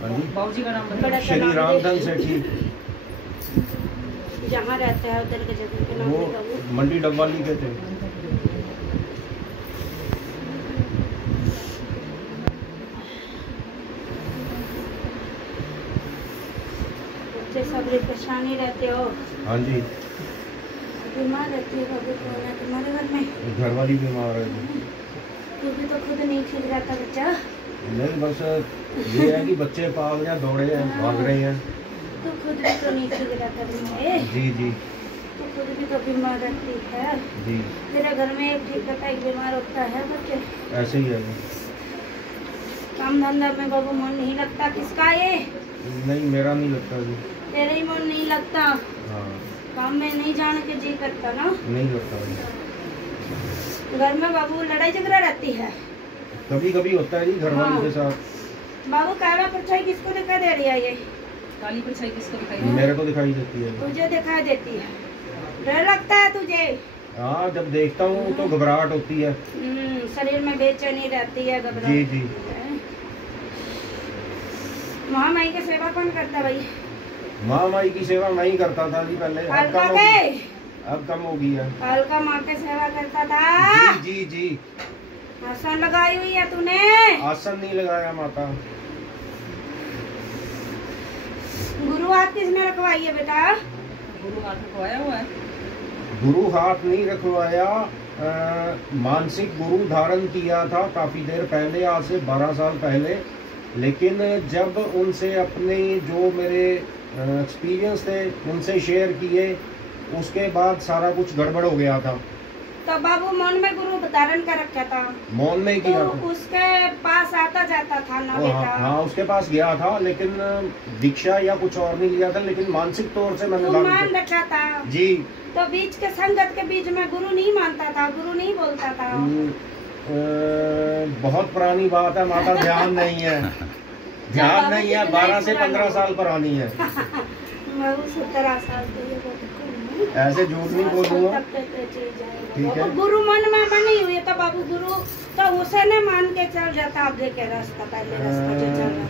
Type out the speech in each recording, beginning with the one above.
हाँ जी, बाबूजी का नाम बड़ा श्री रामधन सेठी। जहाँ रहते हैं उधर के जगह के नाम वो बताओ। मंडी डबवाली के थे। बच्चे सब परेशानी रहते हो? हाँ जी, बीमार रहती है बाबू कौन है तुम्हारे घर में? घर वाली बीमार है। तू भी तो खुद नहीं ठीक रहता बच्चा। नहीं, बस ये है कि बच्चे पाल या दौड़े हैं, भाग रहे हैं। तू खुद भी तो नहीं ठीक रहता है। जी जी तू खुद भी तो बीमार रहती है जी, तेरे घर में एक ठीक रहता एक बीमार होता है बच्चे। ऐसे ही है जी। काम धंधा में बाबू मन नहीं लगता किसका ये? नहीं, मेरा नहीं लगता जी। तेरे ही मन नहीं लगता? हाँ, काम में नहीं जाने के जी करता ना? नहीं लगता जी। घर में बाबू लड़ाई झगड़ा रहती है? कभी कभी होता है जी घर वाली के साथ। बाबू काला परछाई किसको दिखाई दे रही है? ये काली परछाई किसको दिखाई दे रही है? मेरे को दिखाई देती है। तुझे दिखाई देती है? डर लगता है तुझे? हाँ, जब देखता हूँ तो घबराहट होती है। शरीर में बेचैनी रहती है, घबराहट जी जी। महामाई की सेवा कौन करता भाई? महामाई की सेवा मैं ही करता था जी पहले। अब कम हो गई है। अलका माँ की सेवा करता था? जी जी जी। आसन लगाई हुई है तूने? आसन नहीं लगाया माता। गुरु हाथ किसने रखवाई है बेटा? गुरु हाथ रखवाया हुआ है। गुरु हाथ नहीं रखवाया, मानसिक गुरु धारण किया था काफी देर पहले, आज से 12 साल पहले। लेकिन जब उनसे अपने जो मेरे एक्सपीरियंस थे उनसे शेयर किए, उसके बाद सारा कुछ गड़बड़ हो गया था। तो बाबू मन में गुरु धारण कर रखा था? मौन में किया तो था। उसके पास आता जाता था ना बेटा? हाँ, उसके पास गया था, लेकिन दीक्षा या कुछ और नहीं लिया था, लेकिन मानसिक तौर से मैंने तू मान रखा था जी। तो बीच के संगत के बीच में गुरु नहीं मानता था, गुरु नहीं बोलता था? बहुत पुरानी बात है माता, ध्यान नहीं है। ध्यान नहीं है, 12 से 15 साल पुरानी है। 17 साल ऐसे झूठ नहीं बोलूंगा, ठीक है? गुरु मन में बनी हुई है तो बाबू गुरु तो उसे न मान के चल जाता आगे के रास्ता, पहले रास्ता जो चल रहा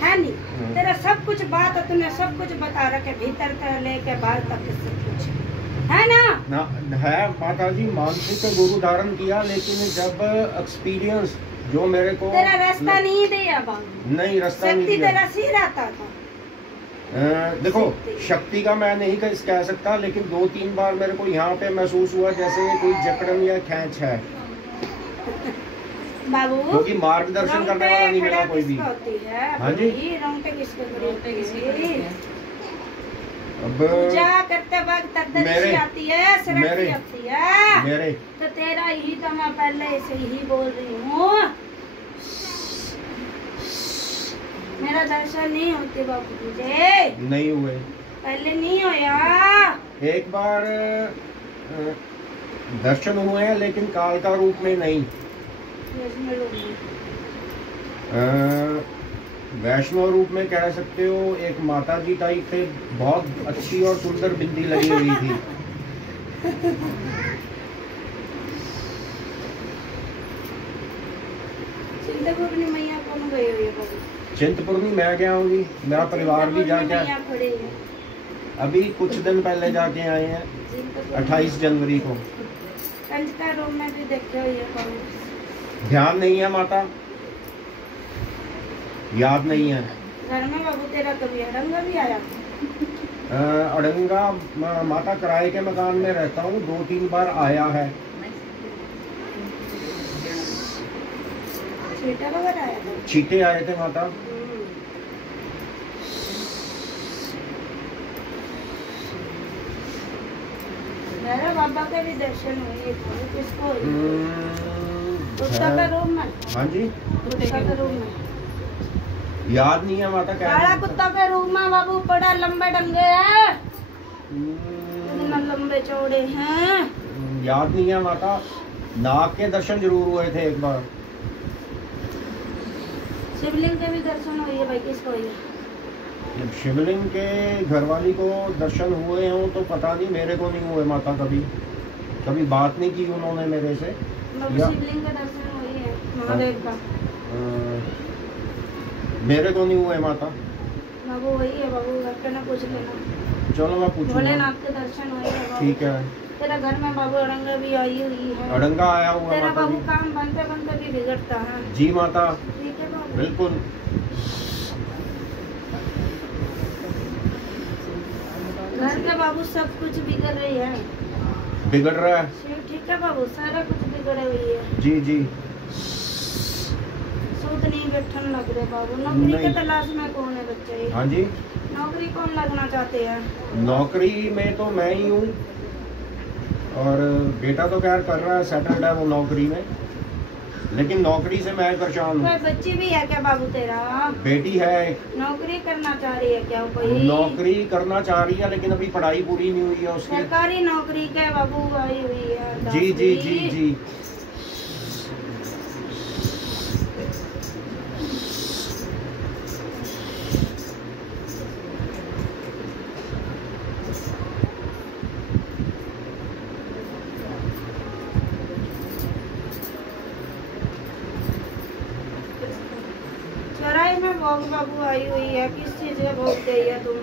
है नहीं। तेरा सब कुछ बात तूने सब कुछ बता रखे, भीतर से लेके बाहर तक सब कुछ है ना है माता जी। मानसिक गुरु धारण किया, लेकिन जब एक्सपीरियंस जो मेरे को तेरा रास्ता नहीं दिया बाबू, नहीं रास्ता नहीं दिया। तेरा सिर आता था। देखो, शक्ति का मैं नहीं कह सकता, लेकिन 2-3 बार मेरे को यहाँ पे महसूस हुआ जैसे कोई जकड़न या खींच है बाबू, क्योंकि मार्गदर्शन करने वाला नहीं मिला कोई भी। हाँ जी, अब पूजा करते वक्त दर्दनी आती है, शरारती आती है मेरे तो तेरा ही तो मैं पहले से ही बोल रही हूँ, मेरा दर्शन नहीं होते बाबू तुझे? नहीं हुए, पहले नहीं होया। एक बार दर्शन हुए हैं, लेकिन काल का रूप में नहीं। वैष्णव रूप में कह सकते हो। एक माता जी टाइप पे बहुत अच्छी और सुंदर बिंदी लगी हुई थी। चिंतपूर्णी मैया कौन गई हुई है बाबू? चिंतपूर्णी मैं गया हूँ, मेरा परिवार भी जाके अभी कुछ दिन पहले जाके आए हैं, 28 जनवरी को। कंचका रूम में भी देखे हुई है कौन? ध्यान नहीं है माता, याद नहीं है। घर में बाबू तेरा कभी अड़ंगा भी आया? अड़ंगा माता किराए के मकान में रहता हूँ, 2-3 बार आया है। चीटा वगैरह आया था? चीटे आए थे माता। मेरे बाबा के भी दर्शन हुए, किसको? कुत्ता का रूम में? हाँ जी, कुत्ता के रूम में याद नहीं है माता। काला कुत्ता के रूम में बाबू बड़ा लंबे डंगे है, इतना लंबे चौड़े हैं। याद नहीं है माता। नाग के दर्शन जरूर हुए थे एक बार। शिवलिंग के भी दर्शन हुए है भाई, किसको हुए? जब शिवलिंग के घरवाली को दर्शन हुए हों तो पता नहीं, मेरे को नहीं हुए माता। कभी बात नहीं की उन्होंने मेरे से। शिवलिंग का दर्शन हुए है महादेव का? मेरे को नहीं हुए माता। बाबू वही है बाबू, घर पे ना पूछ लेना। चलो मैं पूछूंगा। भोलेनाथ के दर्शन हुए है बाबू। ठीक है। तेरा घर में बाबू अड़ंगा भी आई हुई है। अड़ंगा आया हुआ तेरा माता बाबू जी। काम बनते बनते भी बिगड़ता है। जी माता, ठीक है बाबू। बिल्कुल। घर के बाबू सब कुछ बिगड़ रही है। बिगड़ रहा है। ठीक है बाबू, सारा कुछ बिगड़े हुई है। जी जी। सूत नहीं बैठन लग रहे बाबू। नौकरी के तलाश में कौन है बच्चे? हाँ जी। नौकरी कौन लगना चाहते हैं? नौकरी में तो मैं ही हूँ, और बेटा तो खैर कर रहा है, सेटल्ड है वो नौकरी में, लेकिन नौकरी से मैं परेशान हूँ। कोई बच्ची भी है क्या बाबू तेरा? बेटी है एक। नौकरी करना चाह रही है क्या कोई? नौकरी करना चाह रही है, लेकिन अभी पढ़ाई पूरी नहीं हुई है उसकी। सरकारी नौकरी के बाबू आई हुई है। जी जी जी जी। चौराहे में भोग बाबू आई हुई है। किस चीज का भोग दे है तुम?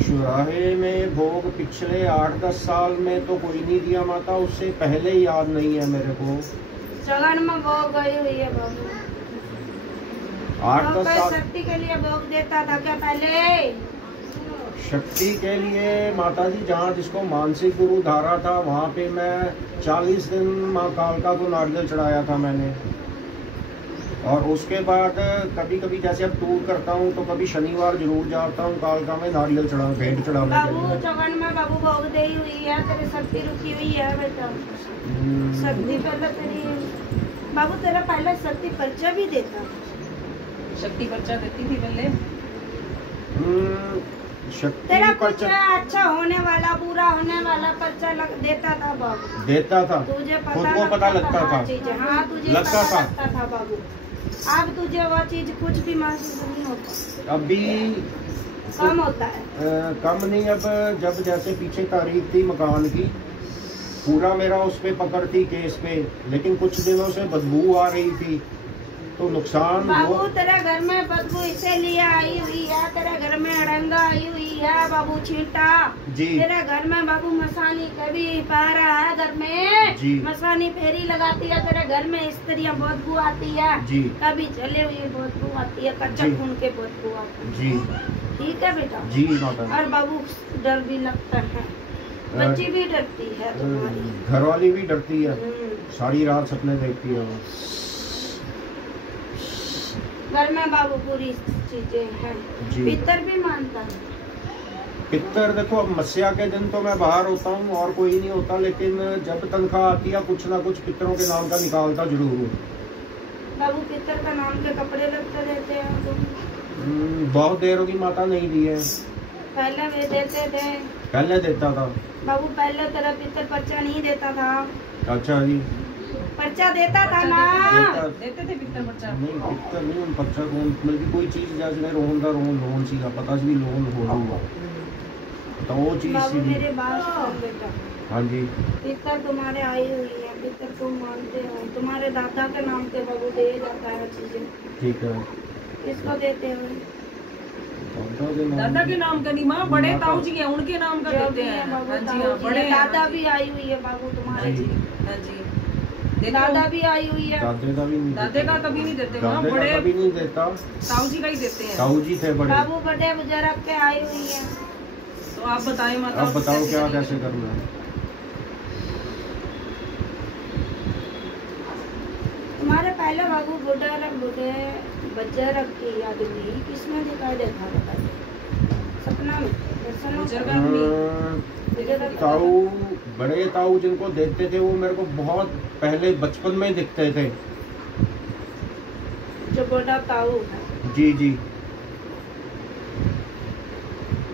चौराहे में भोग पिछले 8-10 साल में तो कोई नहीं दिया माता, उससे पहले याद नहीं है मेरे को। चौगन में भोग आई हुई है बाबू। 8-10 साल। शक्ति के लिए भोग देता था क्या पहले? शक्ति के लिए माता जी, जहाँ जिसको मानसिक गुरु धारा था वहाँ पे मैं 40 दिन माँ कालका को नारियल चढ़ाया था मैंने। और उसके बाद कभी कभी जैसे अब टूर करता हूँ तो कभी शनिवार जरूर जाता हूँ कालका में नारियल चढ़ा, भेंट चढ़ाने के बाबू लिए। चौगन में बाबू भोग दे हुई है। तेरी शक्ति रुकी हुई है बेटा। शक्ति पहले तेरी बाबू, तेरा पहले शक्ति पर्चा भी देता। शक्ति पर्चा देती थी पहले। शक्ति तेरा कुछ पर्चा अच्छा होने वाला, बुरा होने वाला पर्चा देता था बाबू। देता था। तुझे खुद को पता लगता था। हाँ तुझे लगता पता था। लगता था बाबू। अब तुझे वो चीज कुछ भी महसूस नहीं होता। अभी कम होता है। कम नहीं। अब जब जैसे पीछे तारीख थी मकान की, पूरा मेरा उस पे पकड़ थी केस पे, लेकिन कुछ दिनों से बदबू आ रही थी तो नुकसान बाबू तेरे घर में बदबू इसीलिए आई हुई है। तेरे घर में अड़ंगा आई हुई है बाबू। छींटा जी। तेरे घर में बाबू मसानी कभी पा रहा है घर में जी। मसानी फेरी लगाती है। तेरे घर में स्त्रियाँ बदबू आती है जी। कभी जले हुए बदबू आती है, कच्चा खून के बदबू आती है। जी। ठीक है बेटा। जी माता। और बाबू डर भी लगता है। बच्ची भी डरती है तुम्हारी। घरवाली भी डरती है, सारी रात सपने देखती है वो। घर में बाबू पूरी चीजें हैं। पितर भी मानता है। पितर देखो, अब मस्या के दिन तो मैं बाहर होता हूँ और कोई नहीं होता, लेकिन जब तनख्वाह आती है कुछ ना कुछ पितरों के नाम का निकालता जरूर हूँ। बाबू पितर का नाम के कपड़े लगते रहते हैं तुम? बहुत देर होगी माता, नहीं दिए। पहले वे देते थे। पहले देता था बाबू। पहले तेरा पितर पर्चा नहीं देता था। अच्छा जी। पर्चा देता था ना? देते थे पितर पर्चा। नहीं पितर नहीं, पर्चा कौन, मतलब कोई चीज जैसे रोहन का रोहन सी का पता सी लोन हो जाऊंगा तो वो चीज बाबू सी। मेरे बात सुन बेटा। हाँ जी। पितर तुम्हारे आई हुई है। पितर तुम मानते हो। तुम्हारे दादा के नाम पे बाबू दे जाता है चीजें। ठीक है। किसको देते हो? दादा के नाम का नहीं माँ, बड़े ताऊ जी है उनके नाम का देते हैं। बाबू हाँ जी हाँ, बड़े दादा भी आई हुई है बाबू तुम्हारे। हाँ जी। दादा भी आई हुई है। दादे का भी नहीं। दादे का कभी नहीं देते माँ, दादे बड़े का कभी नहीं देता। ताऊ जी का ही देते हैं। ताऊ जी थे बड़े। बाबू बड़े बुजुर्ग के आई हुई है। तो आप बताएं माता। अब बताओ क्या कैसे करना है। तुम्हारे पहले बाबू बुढ़े बच्चे रखी आदमी किसमें दिखाई देता था पहले? सपना में? ताऊ, बड़े ताऊ जिनको देखते थे वो मेरे को बहुत पहले बचपन में दिखते थे। जो बड़ा ताऊ है। जी जी।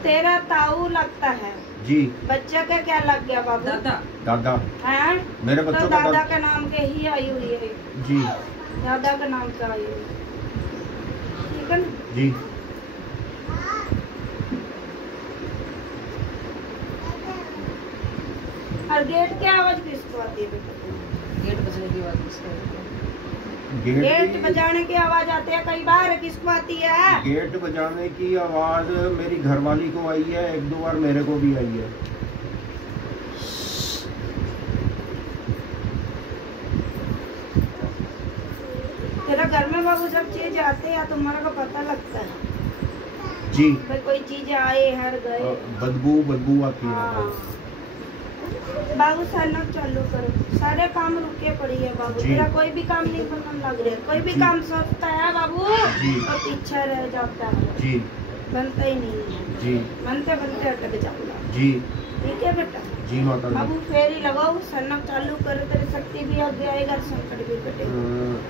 तेरा ताऊ लगता है जी। बच्चे का क्या लग गया बाबू? दादा। दादा। हैं? मेरे तो बच्चों का दादा के नाम के ही आई हुई है। जी। दादा के नाम से आई हुई है। ठीक है ना? जी। और गेट की आवाज किसको आती है बेटा? गेट बजने की आवाज किसको? गेट बजाने की आवाज आती है कई बार, किसको आती है? गेट बजाने की आवाज मेरी घरवाली को आई है, 1-2 बार मेरे को भी आई है। तेरा घर में बाबू जब चीज आते हैं तुम्हारा को पता लगता है जी, भाई कोई चीज आए हर गए, बदबू आती है। हाँ। बाबू सनक चालू करो, सारे काम रुके पड़ी है बाबू, तेरा कोई भी काम नहीं बनने लग रहा है, कोई भी काम सोचता है बाबू तो पीछे रह जाता है जी, बनता ही नहीं है जी, बनते बनते अटक जाऊंगा जी, ठीक है बेटा जी माता जी। बाबू फेरी लगाओ, सनक चालू करो, तेरी शक्ति भी आगे आएगा, संकट भी कटेगा,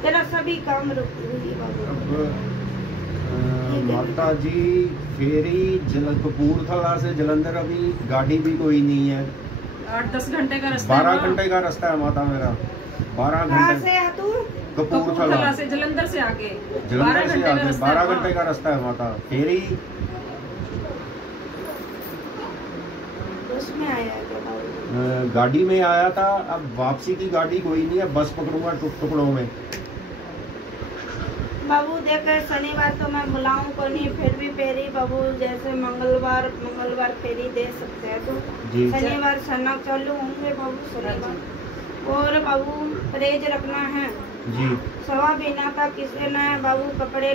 तेरा सभी काम रुक गई बाबू। माता जी फेरी कपूरथला से जलंधर अभी गाड़ी भी कोई नहीं है, 8-10 घंटे का रास्ता, 12 घंटे का रास्ता है माता मेरा, 12 कहाँ घंटे से है तू? कपूरथला से, जलंधर से आगे, जलंधर से आगे 12 घंटे का रास्ता है माता। फेरी बस में आया है क्या बाबू? गाड़ी में आया था, अब वापसी की गाड़ी कोई नहीं है, बस पकड़ूंगा टुकड़ों में। बाबू देख शनिवार तो मैं बुलाऊं को नहीं, फिर भी फेरी बाबू जैसे मंगलवार फेरी दे सकते हैं तो शनिवार सनक चालू होंगे बाबू शनिवार। और बाबू परहेज रखना है जी, सवा महीना का किसी ने बाबू कपड़े